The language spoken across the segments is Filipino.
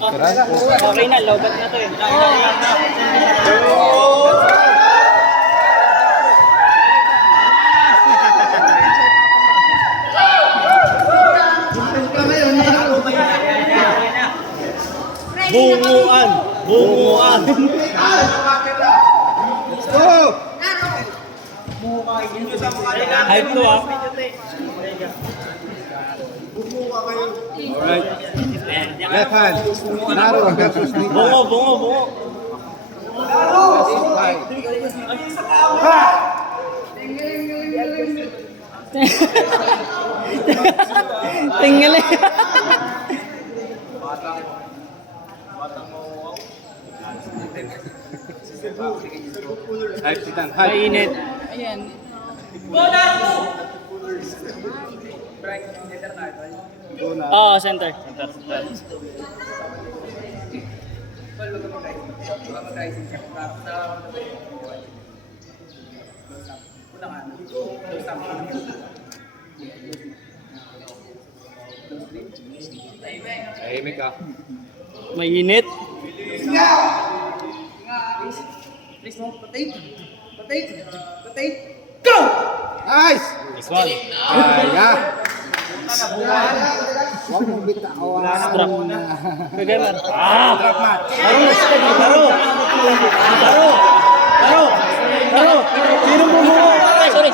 Okay na, lobat na to eh. Bunguan! Bunguan! Let's go! Hype to ah. Alright. Left hand. Naro versus Nita. Bungo, bungo, bungo! Tinggal eh. Hype Titan. Hype. Mainit. Ayan. Go na. Oo, center. Tahimik ka. Mainit. Nice! This one. Kaya. Huwag mong bitawan. Strap. Kagaman. Strap match. Laro! Laro! Laro! Laro! Sino bumuo? Sorry.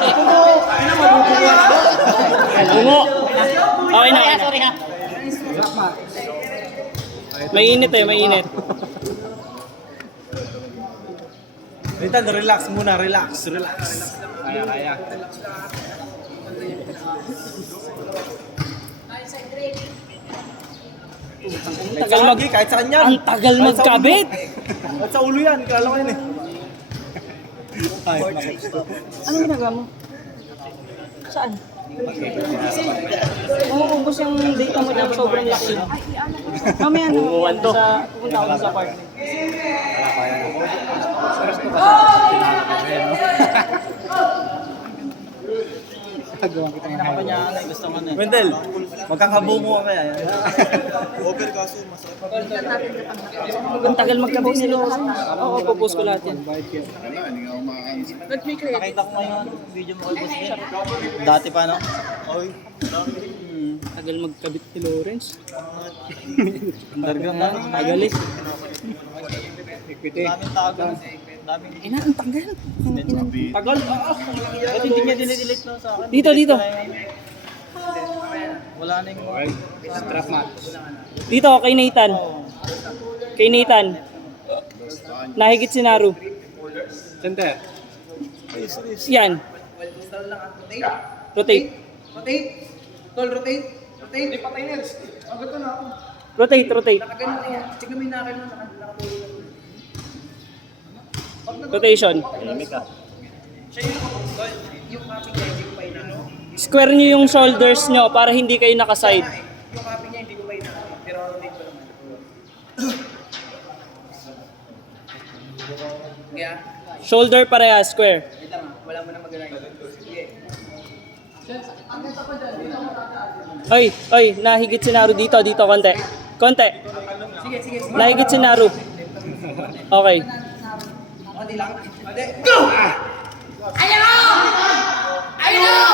Bungo. Okay na. Sorry ha. Strap match. Mainit eh, mainit. Ritan, relax muna. Relax. Kaya. Tagal mag... Kahit saan yan. Ang tagal magkabit. At sa ulo yan. Kala ko yan eh. Anong ginagawa mo? Saan? Umuubos yung data mo na sobrang laki. Mamaya na. Pupunta ako sa park. Gawa kita ng hype. Wendell, magkakabungo ka kaya yan. Over kaso, masarap. Ang tagal magkabit nila. Oo, pupost ko lahat yan. Nakita ko ngayon video mo kay Boss Jeff. Dati pa no? Oy. Tagal magkabit ni Lawrence. Underground na. Tagal eh. Equity. Daming tago. Daming Ina, ang tagal. tagal. Ba't hindi niya dinidelete no sa akin? Dito. Wala na yung... Alright. Strap match. Dito, kay Nathan. Kay Nathan. Nahigit si Naru. Center. Yan. Rotate. Tol, rotate. Hindi patay na. Agad na ako. Rotate. Ganun na yan. Tignan mo yung nakin mo. Rotation. Siya yung copy niya, hindi ko pa inaano. Square nyo yung shoulders nyo para hindi kayo nakaside. Yung copy niya, hindi ko pa inaano. Pero rotate ko naman. Kaya, Shoulder pareha, square. wait lang wala mo na magaling. Sige. Oy, nahigit si Naru dito, konti. Sige. Nahigit si Naru. Okay. Konti lang. Hindi.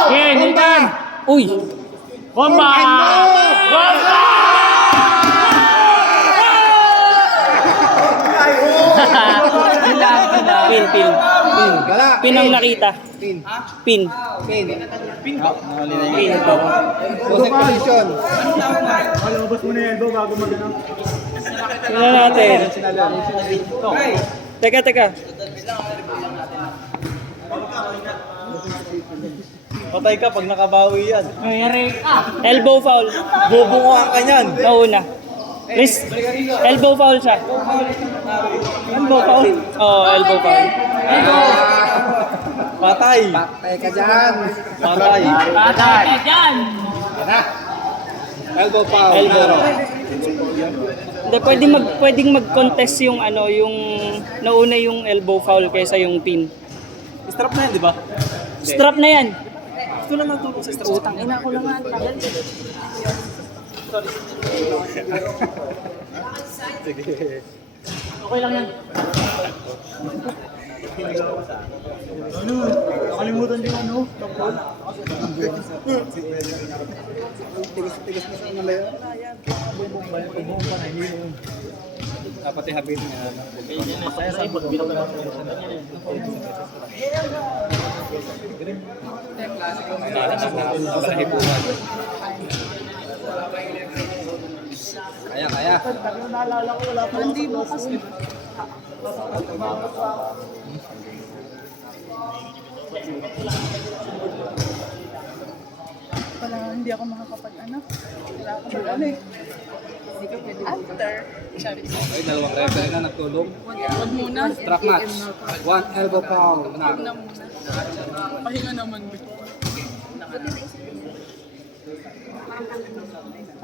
Okay, Nathan! Uy! Bomba! Pin. Gala. Pin ang nakita. Pin. Pin. Pin. Pin. Closing position. Tingnan natin. Teka. Patay ka pag nakabawi yan. Elbow foul. Bubunguan ka niyan. Nauna. Elbow foul siya. Elbow foul. Oo, elbow foul. Patay. Patay ka dyan. Patay. Yan! Yan na. Elbow foul. Elbow. Hindi, pwedeng mag-contest yung yung nauna yung elbow foul kaysa yung pin. Strap na yan, di ba? Strap na yan. Gusto lang natulog sa strap. Utang ina ko lang nga, ang tagal. Okay lang yan. Nakalimutan din ano. Tigas na sa malayo. Dapat ihabit niya. Masaya sa pagbilang ng Kaya. Hindi bukas. Wala, hindi ako makakapag-anak. Wala ako mag-ano eh. After. Okay, dalawang referee na nagtulog. Wag muna. Strap match. 1 elbow pound. Wag na muna. Pahinga naman.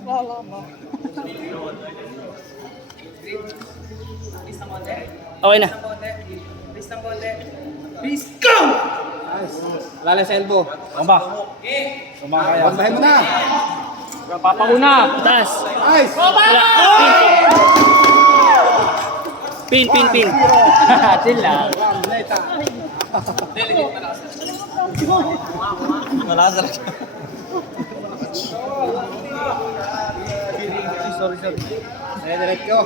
Wala ba? Okay na. Lala sa elbow. Tumba. Kaya. Bantahin mo na. Papauna. Taas. Nice. Wala. Pin. Pin. Chill lang. Leta. Malakas talaga. Sorry. Diretso.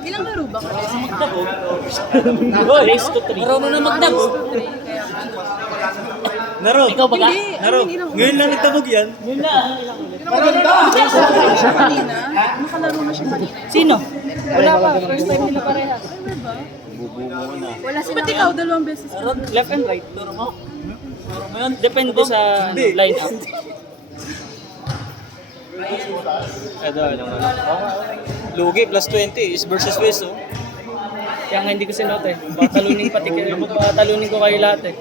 Ilang laro ba kayo? Race to 3. Marunong na magdago. Kaya Naro. Ikaw ba ka? Hindi. Naro. Ngayon lang nagtabog yan. kanina, nakalaro na siya kanina. Sino? Wala pa. First time nila parehas. Wala sila. Ba't ikaw dalawang beses? Left and right. Turo mo. Depende sa line up. Ito. Lugi plus 20 is versus West, oh. Kaya nga hindi ko sinuot eh. Baka talunin ko kayo lahat eh.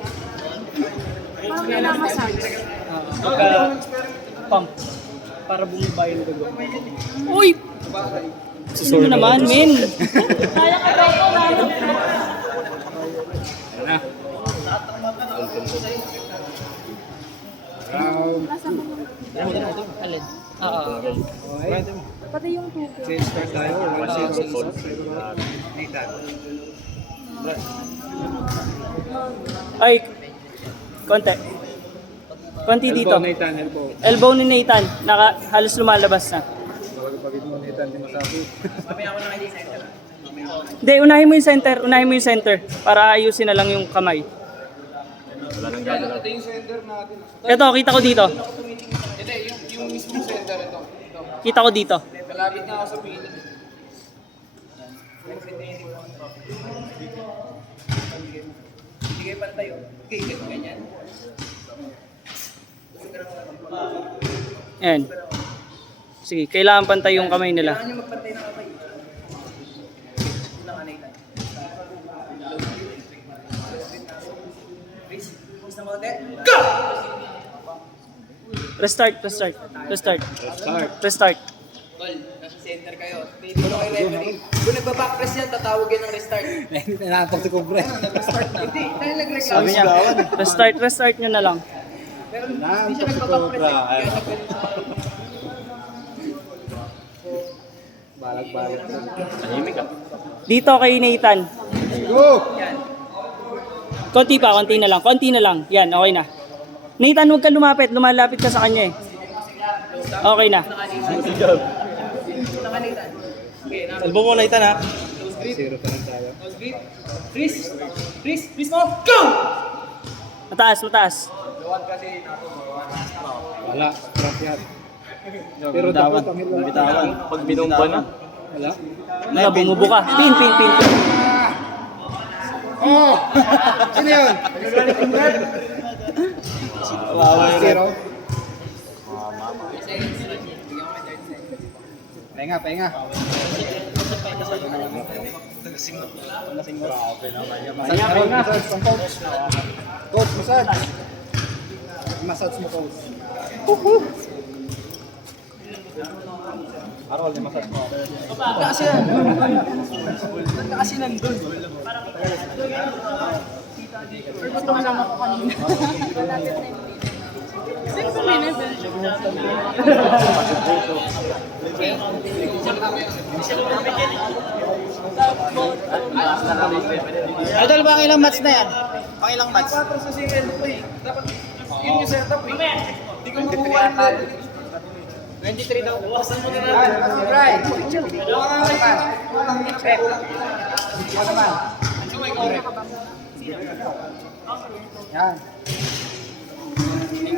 Parang wala massage. Pagka pump. Para bumaba yung dugo. Uy! Susunod naman, men. Kaya ka ba ito? Nasa mo yung... Alin? Oo. Pati yung tuko. Change start tayo. 1-0. Ay, konti. Konti dito. Nathan, elbow. Elbow ni Nathan, halos lumalabas na. Pagid mo Nathan, di masabi. Hindi, unahin mo yung center para ayusin na lang yung kamay. Ito, kita ko dito. Yung mismong center ito. Kita ko dito. Malapit na ako sa piling. Hindi kayo pantay, oh. Okay, ganyan. Ayan. Sige, kailangan pantay yung kamay nila. Kailangan nyo magpantay ng kamay. Unang anay lang. Chris, gusto mo ulit? Go! Restart. Tol, nasa center kayo. Pili mo kayo referee. Kung nagbabackpress yan, tatawag yan ng restart. Nanatong si Kubre. Hindi, dahil nagreklamo Sabi niya, restart nyo na lang. Pero hindi siya nagbabackpress eh. Kaya nagbalit sa Balag-balag. Tahimik ah. Dito kay Nathan. Go! Konti na lang. Yan, okay na. Nathan, huwag ka lumapit. Lumalapit ka sa kanya eh. Okay na. nakalitan. Okay, na. Elbow mo, Nathan, ha? 0 pa lang tayo. Chris mo! Go! Mataas. Wala. Strap yan. Pero dapat ang hilal. Bitawan. Pag binumba na. Wala. Wala, bumubuka. Pin. Oh! Sino yun? Wawa yun. 0. Pahinga. Massage, pang coach. Coach, massage. Massage mo, coach. Arol, di massage mo. Kasi nandun. Or gusto mo lang ako kanina. 5 minutes. Idol, bang ilang match na yan? Pang ilang match? Sa single ko eh. Dapat yun yung setup eh. Hindi ko makukuha yung 23 daw. Bukasan mo na natin. Right. Yan.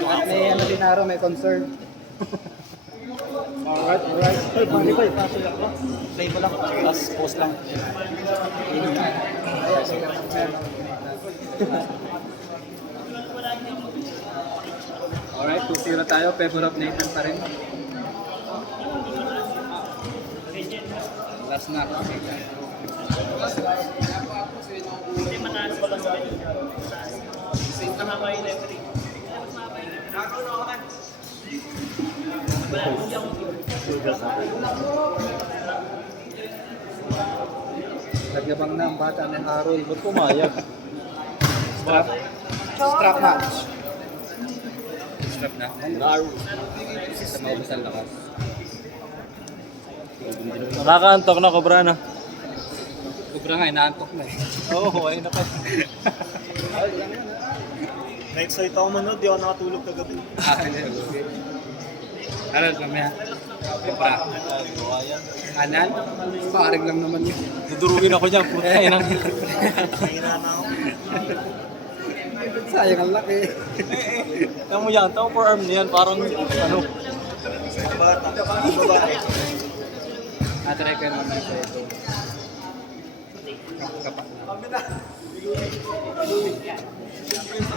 At may ano din Aro, may concern. Alright, alright. Play mo lang. Tapos post lang. Alright, 2-0 tayo. Favor of Nathan pa rin. Last na. Nagyabang na ang bata ni Harold. Ba't pumayag? Strap. Strap match. Strap na. Sa maubos ang lakas. Nakakaantok na, Cobra na. Kubra nga, inaantok na eh. Oo, ayun na pa. Na-excite ako manood, di ako nakatulog kagabi. Harold, mamaya. Kubra. Kanan? Paring lang naman yun. Dudurugin ako dyan, puta yun ang... Nahina na ako. Sayang ang laki. Tama mo yan, tama forearm niyan, parang ano. Bata, babae. Natry ko yun mamaya sa ito. Kapak na.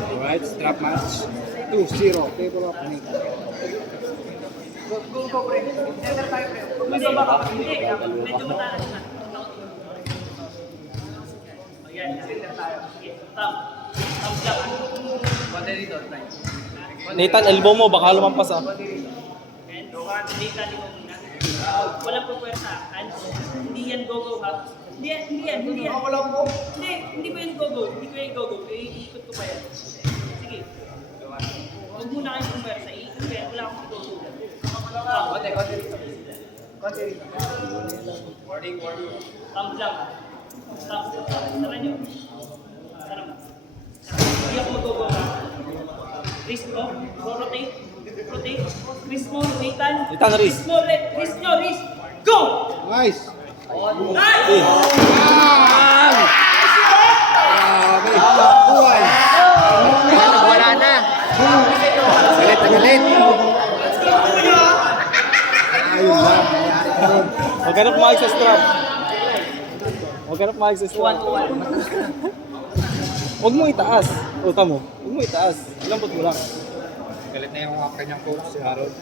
Alright, strap match. 2-0. Favor of Nathan. Go, pre. Center tayo, pre. Medyo matalas na. Center tayo. Konti dito, tayo. Nathan, elbow mo, baka lumampas ah. Walang pupwersa. Hindi yan go-go ha. Hindi yan. Hindi ko yan go-go. Hindi ko yan go-go. Iikot ko pa yan. Sige. Huwag muna kayo pupwersa. Iikot ko yan. Wala akong go-go. Konti dito. Konti dito. Warning. Thumbs up. Stop. Tara nyo. Tara mo. Hindi ako mag-go-go ha. Wrist mo. Rotate. Wrist mo. Nathan. Nathan, wrist. Wrist mo. Wrist nyo. Wrist. Go! Nice! Nice! Buhay! Wala na! Galit na galit! Ayun lang. Huwag ka na pumayag sa strap. Huwag ka na pumayag sa strap. Huwag mo itaas. Uta mo. Huwag mo itaas. Lambot mo lang. Galit na yung kanyang coach si Harold.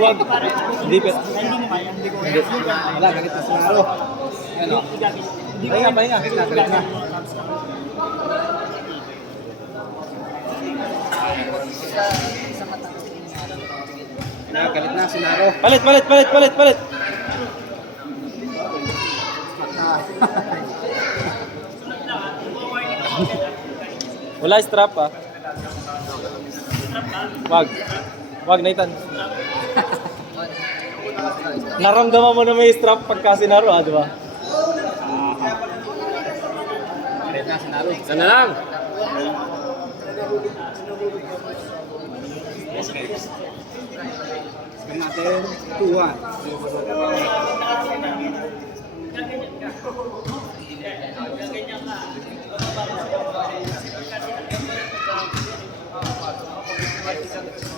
Wag. Hindi pa. Wala, galit na si Harold. Ano? Pahinga. Galit na. Galit na si Naro. Palit. Wala strap ah. Wag Nathan. Naramdaman mo na may strap pagka sinaro ah, di ba? Galit na si Naro. Sana lang. Score natin 2-1.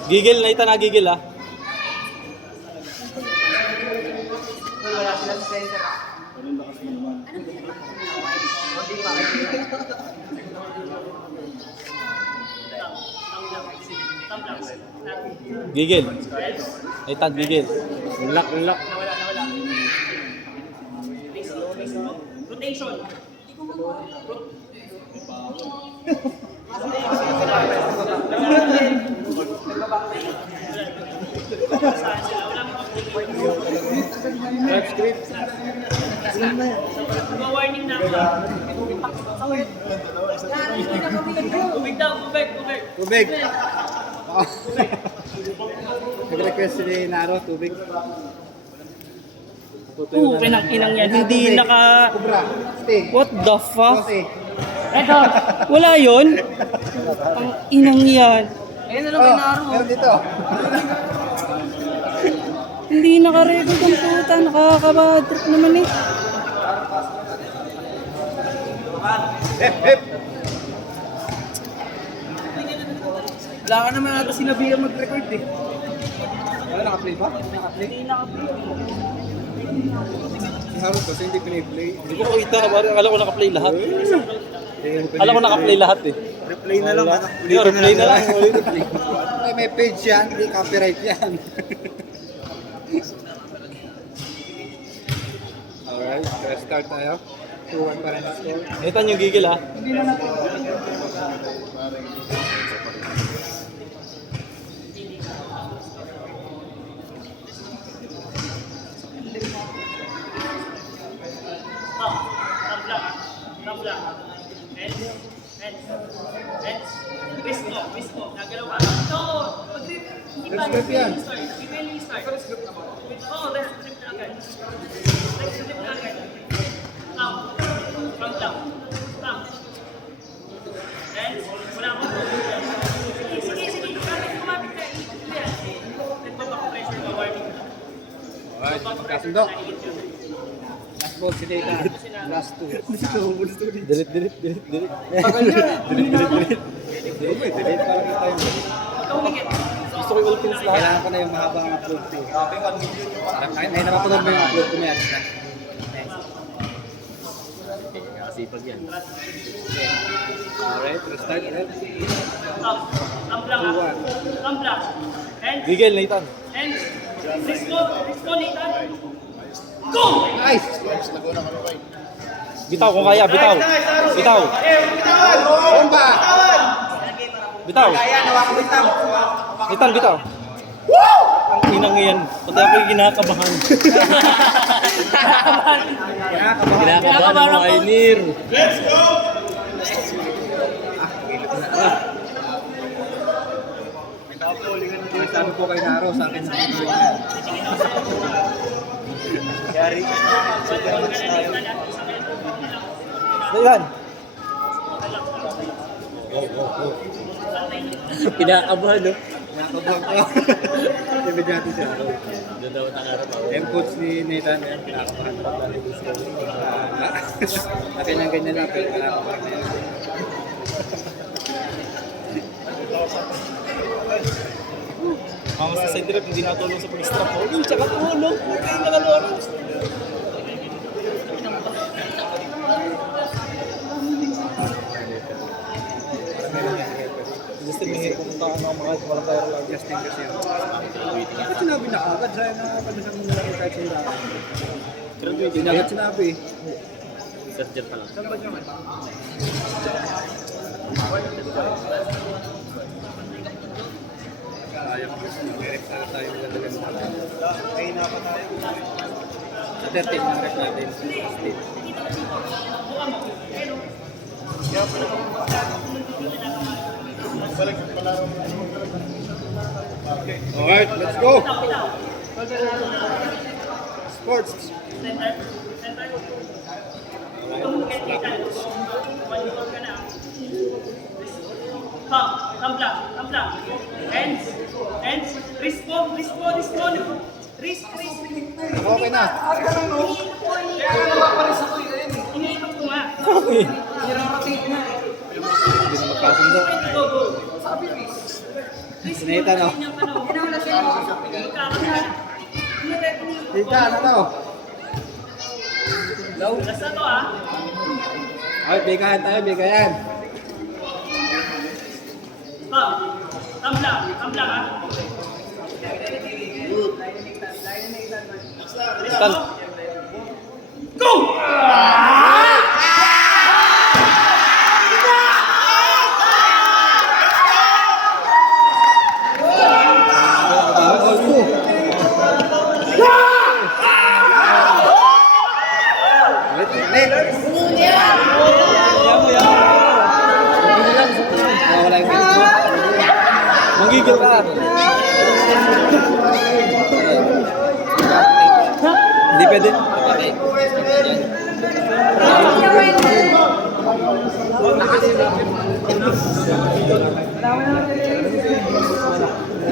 Gigil Nathan ah, gigil ah. Wala sila sa center. Gigil. Nathan, gigil. Unlock. Nawala. Rotation. Red script. Tubig daw, tubig, tubig. Tubig. Oo. Nag-request si Naro, tubig. Kinang yan. Hindi naka... Kubra. Stay. What the fuck? Stay. Eto, wala yun? Ang inang yan. Ayun na lang kay Naro. Meron dito. Hindi naka-record ang puta. Nakakabad trip naman eh. Hep, hep. Wala ka naman ata sinabi ang mag-record eh. Wala, naka-play ba? Naka-play? Harap kasi hindi pinay-play. Hindi ko kita, akala ko naka-play lahat. Akala ko naka-play lahat eh. Replay na lang, ano? Hindi, replay na lang. Ay, may page yan, hindi copyright yan. Alright, start tayo. 2-1 pa rin ang score. Nathan yung gigil ha. Rest yan. Alright, kasundo. Last ball si Data. Last 2. Delete. Delete para kita yung Gusto ko yung Philippines lahat. kailangan ko na yung mahabang upload ko. Ay, napapanood mo yung upload ko na yan. Sipag yan. Alright, let's start ulit. Gigil, Nathan. Nice! Bitaw kung kaya, bitaw. Bitaw. Bomba! Bitaw. Nathan, bitaw. Ang inang yan. Pati ako yung kinakabahan. Kinakabahan mo, Ainir. Sabi po kay Naro, sa akin sa akin. Yari. Super match tayo. Nathan. Kinakabahan, no? Nakabang ko. Ibigati siya. Doon daw nangarap ako. Yung coach ni Nathan, yan, kinakabahan ko. Akin lang ganyan lang, pero kinakabahan na yan. Mga sa side rep, hindi natulong sa pag-strap. Uy, tsaka tulong. Huwag kayong nakaloros. Gusto nyo pumunta ka ng mga walang tayo lang. Justin kasi yun. Bakit sinabi na agad? Sa'yo na pagdasang mo lang kahit sila. Hindi na agad sinabi. Surgeon pa lang. Sayang. Direct sana tayo lalagyan mo. Ay, na pa tayo. Sa 13 na rep natin. Alright, let's go! Sports! Okay na. Iniikot ko nga. Hindi na magkasundo. Sinita no? Sinita, ano to? Basta to ah. Alright, bigayan tayo, bigayan. Tambla ah. Nathan. Go! nawawala yung health mo. Manggigil ka. Hindi pwede.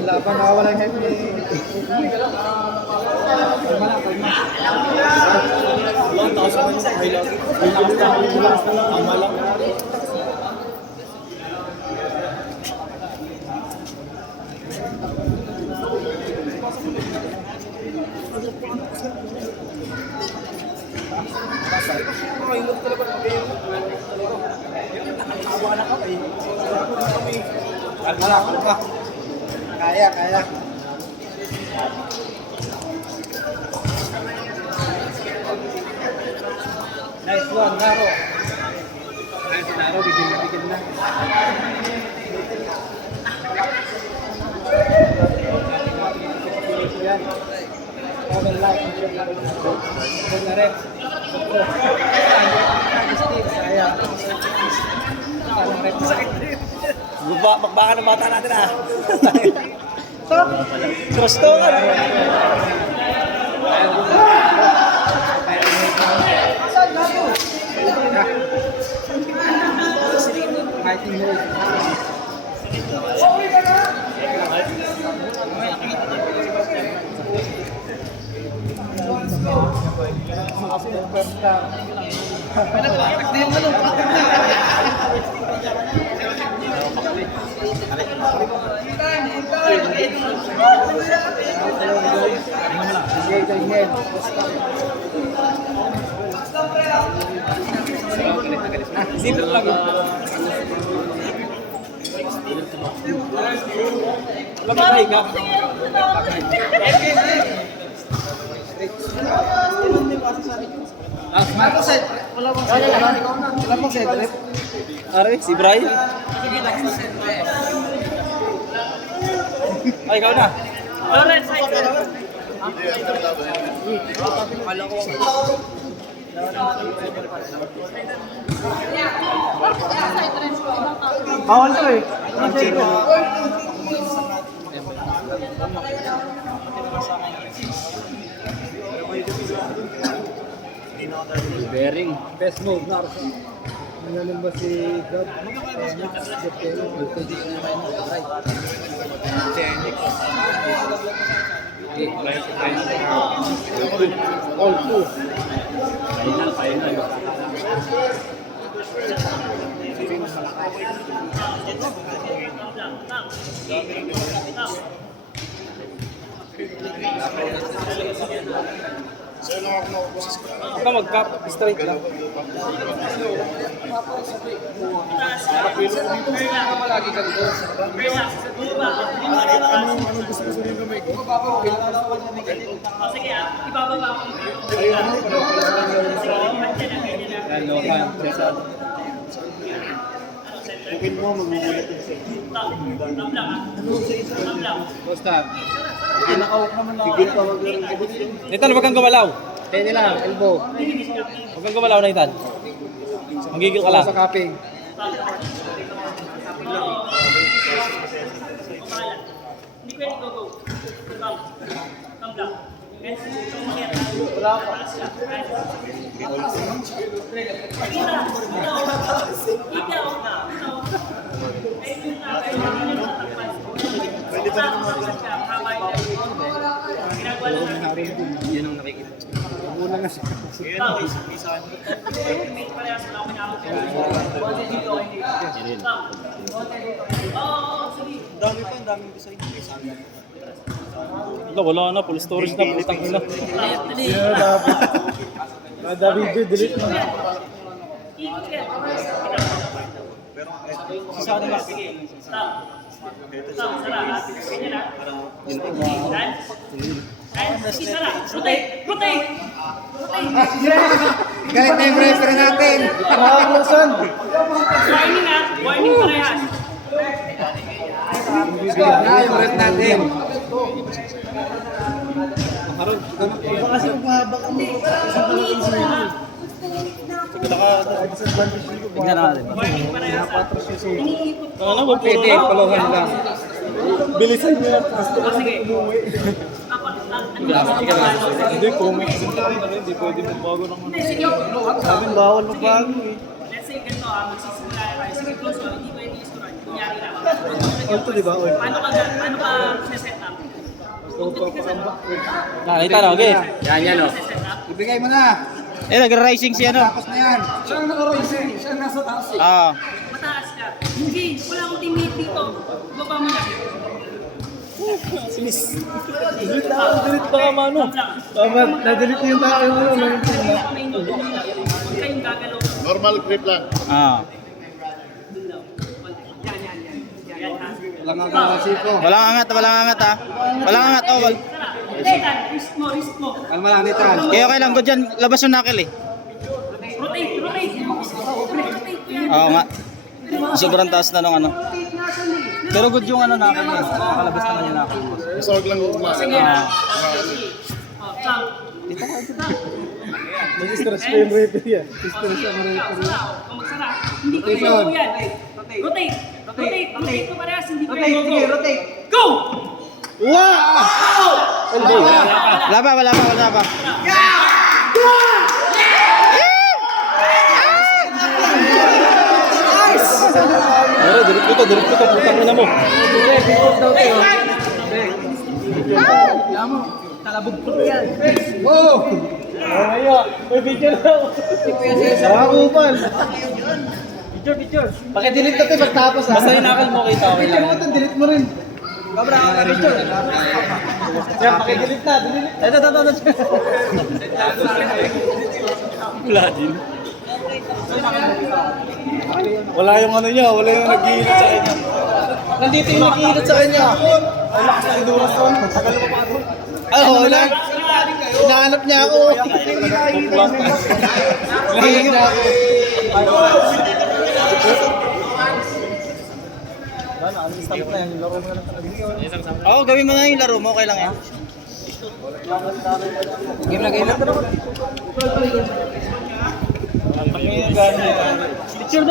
Laban, nawawala yung health mo. Kaya. Nice one, Naro. Nice, Naro, bigyan na. Yan. Over light. Good na rin. Kaya. Bakbakan ng bata natin ah. Cross to ka. Fighting mode. Simple lang yun. Labay ka. Wala pong set rep. Are, si Brian? Ay, ikaw na. Alright, side. Bawal to eh. Bearing. Best move na. Nangalim ba si God? All two. Final. Huwag ka mag-cap, straight lang. Malagi ka dito. Sige, ibababa ko. Yan, Lohan. Bukid mo, magugulat yung set. Basta. Tigil pa maglaro ng kabut yun. Nathan, huwag kang gumalaw. Pwede lang, elbow. Huwag kang gumalaw, Nathan. Manggigil ka lang. Sa cupping. Hindi pwede go. Come down. Wala pa. Pwede pa rin naman. Yan ang nakikita. Muna na siya. Dami pa, daming design. Wala na, full storage na, putang ina. Kada video, delete mo. Galit na yung referee natin. Warning ha, warning parehas. Na yung ref natin. Baka kasi magmahaba ka mo. Tignan natin. Iniikot ko. Ano ba? Pwede, palawan lang. Bilisan nyo. Oh, sige. Hindi, comics din tayo. Hindi pwede magbago ng Hindi, sige. Sabi bawal magbago eh. Let's say ganito magsisimula tayo. Sige, close mo. Hindi pwede i-restaurant. Kunyari lang. Ito, di ba? Oy. Paano ka set up? Nakita na, okay. Yan o. Set up. Ibigay mo na. Eh, nag-rising si ano. Tapos na yan. Siya ang naka-rising. Siya ang nasa taas eh. Ah. Mataas ka. Hindi, wala akong teammate dito. Baba mo na. Delete pa ka, mano. Tama, na-delete yung tao yung ano. May note mo lang. Huwag kayong gagalaw. Normal grip lang. Ah. Yan, ha? Walang kakasi ko. Walang angat ha. Walang angat, oh. Titan, wrist mo. Kalma lang, Nitan. Okay, okay lang. Good dyan. Labas yung knuckle eh. Rotate. Rotate ko yan. Oo nga. Sobrang taas na nung ano. Pero good yung ano knuckle niya. Nakalabas naman yung knuckle. Basta huwag lang umasa. Sige. Chang. Mag-stress ko yung referee yan. Stress ang referee. Magsara. Hindi ko yung yan. Rotate. Rotate ko parehas. Hindi ko yung go. rotate. Go! Wow! Wala pa. Pero, delete ko to. Putang ina mo. Oh! May video na. Nakakupal. Picture. Paki-delete ka ito pagtapos ha. Basta hinakal mo kita. Picture mo ito, delete mo rin. Kabra, picture. Yan, paki-delete na. Delete. Ito. Wala din. Wala yung ano niya, wala yung nag-iinit sa kanya. Nandito yung nag-iinit sa kanya. Ang lakas ng endurance ko. Matagal mo pa ako. Wala. Hinahanap niya ako. Hinahanap niya ako. Stamp na yan, yung laro mo na lang talaga. Oo, gawin mo na yung laro mo. Okay lang yan. Game na.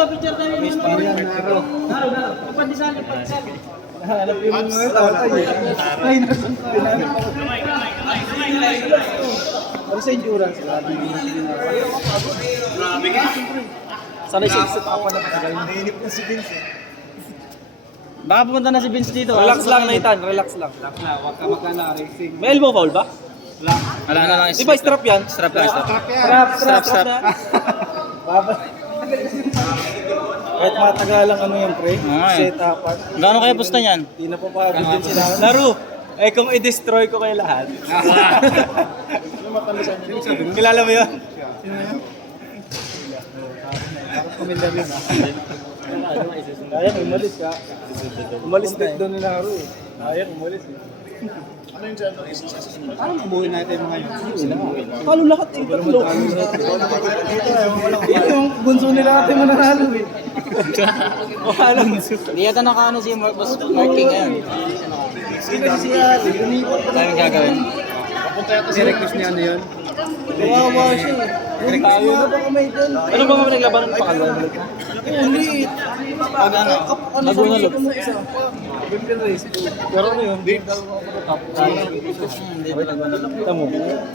Picture na yun. Naro. Pandisali. Hanap yung mga tatay. Ay, nasan pa. Kamay. Ano sa endurance? Sanay siya sa tapa na patagal. Nainip na si Vince. Baka pumunta na si Vince dito. Relax lang, Nathan. Relax lang. Huwag ka magkana racing. May elbow foul ba? Wala na lang. Di ba strap yan? Strap lang. Strap. Baba. Kahit matagalang ano yung pre, Ay. set upan. Gano'n kaya pusta niyan? Hindi na po pa din sila. Laro! Eh kung i-destroy ko kayo lahat. Kilala mo yun? Parang pamilyar yun ah. Kaya umalis ka. Umalis din doon ni Laro eh. Kaya umalis eh. Ano yung dyan? Parang mabuhin natin yung mga yun. Talo lahat eh. Tatlo. Ito yung bunso nila natin mananalo eh. Wala. Hindi yata nakaano si Marcos Marking ngayon. Sino siya? Lumipot pa. Saan gagawin? Si request niya ano yun? Kawawa siya eh. Tayo na ba kamay dyan? Ano ba mga naglabanan pa kagawin? Hindi. Pag ano? Laguna Loob. Pero ano yun? Hindi pa Laguna Loob. Tamo.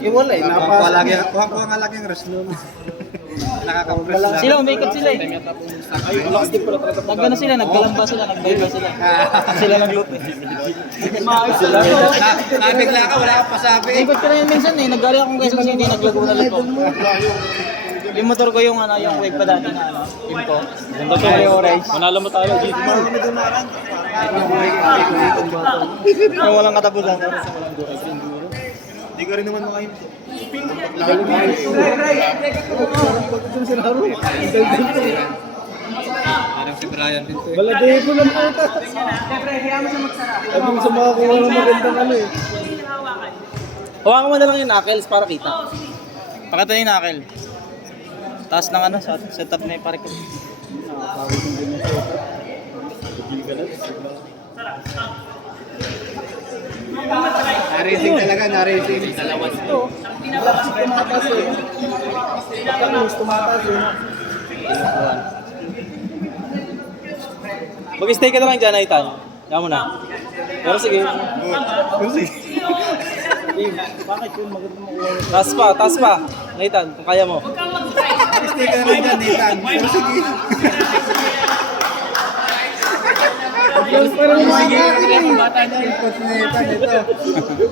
Wala eh. Kuha nga lagi ang reslo. Nakaka-press lang. Sila, umikot sila eh. Ay, malakas din pala talaga. Nagano sila, naggalamba sila, nagbayba sila. Sila nagluto eh. Nabigla ka, wala ka pasabi. Ikot ko na yun minsan eh, naggali akong Quezon City, Laguna Loob. Yung motor ko yung ano, yung wave pa dati na ano, Imco. Ganda ko yung orange. Manalo mo tayo. Yung walang katapusan. Hindi ka rin naman makahinto. Parang si Brian din to eh. Balagay ko lang po ito. Sabi mo sa mga kuha ng magandang ano eh. Hawakan mo na lang yung knuckles para kita. Pakita yung knuckle. Taas ng ano, setup na yung parikot. Na-racing talaga, na-racing. Mag-stay ka na lang dyan, Nathan. Yan mo na. Pero sige. Bakit yun? Maganda mo uwi. Taas pa. Nathan, kung kaya mo. Huwag kang mag-try. Stay ka na lang dyan, Nathan. Pero sige. Pero Sige, bata na. Ikot si Nathan ito.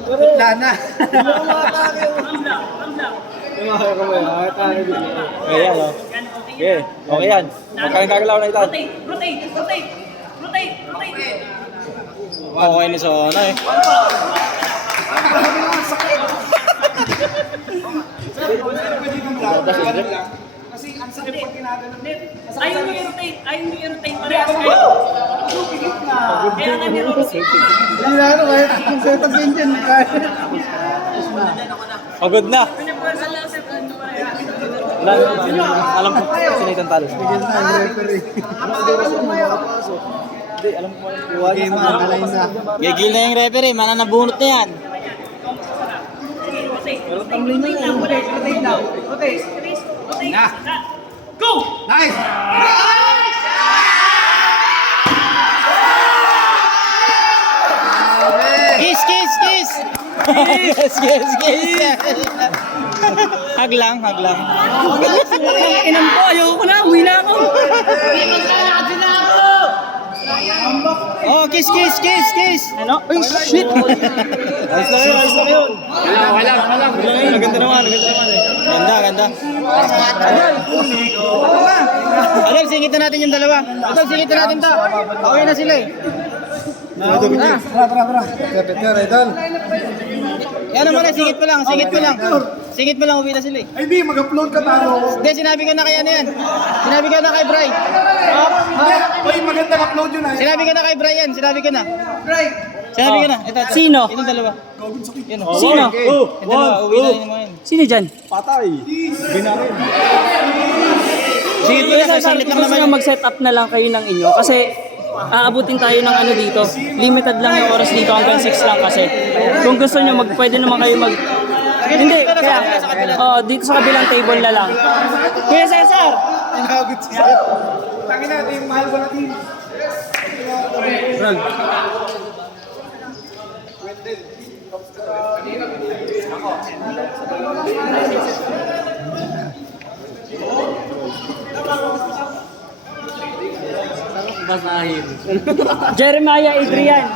Wala na. Thumbs down. Thumbs down. Ayan, o. Yan, okay Okay, yan. okay yan. Magkain kagalaw, Nathan. Rotate, rotate, rotate, rotate, rotate. Okay ni Sona eh. Ayaw nyo i-rotate, ayaw nyo i-rotate. Parehas kayo. Kaya nga niro-rotate. Hindi na ano, kahit kung setup din dyan. Pagod na. Pinapwersa lang sa ano parehas. Alam ko, si Nathan talo. Bigyan na ang referee. Game na, dalay na. Gigil na yung referee, mananabunot na yan. Rotate, rotate lang. Rotate lang. Rotate. Rotate. Na. Go! Nice! Kiss, kiss, kiss! Kiss, kiss, kiss! Hag lang, hag lang. Inan po, ayaw ko na. Uwi na ako. Oh, kiss, kiss, kiss, kiss! Ano? Uy, shit! Ayos lang yun, ayos lang yun. Wala. Naganda naman eh. Ganda, ganda. Alam, singit na natin yung dalawa. Alam, singit na natin ta. Okay na sila eh. Tara. Kapit idol. Yan naman eh, singit mo lang, singit mo lang. Singit mo lang, uwi na sila eh. Ay, di, mag-upload ka talo. Hindi, sinabi ko na kay ano yan. Sinabi ko na kay Bray. Uy, magandang upload yun ah. Sinabi ko na kay Brian, sinabi ko na. Sinabi ko na. Ito. Sino? Yung dalawa. Yun o. Sino? Yung dalawa, uwi na yung mga yun. Sino dyan? Patay. Binarin. Singit mo lang, sasangit lang naman. mag-set up na lang kayo ng inyo kasi aabutin tayo ng ano dito. Limited lang yung oras dito hanggang 6 lang kasi. Kung gusto nyo, pwede naman kayo mag... Hindi, kaya... dito sa kabilang table na lang. Kuya Cesar! Inagot si Sir. Tangin natin, mahal ko natin. Jeremiah Adrian.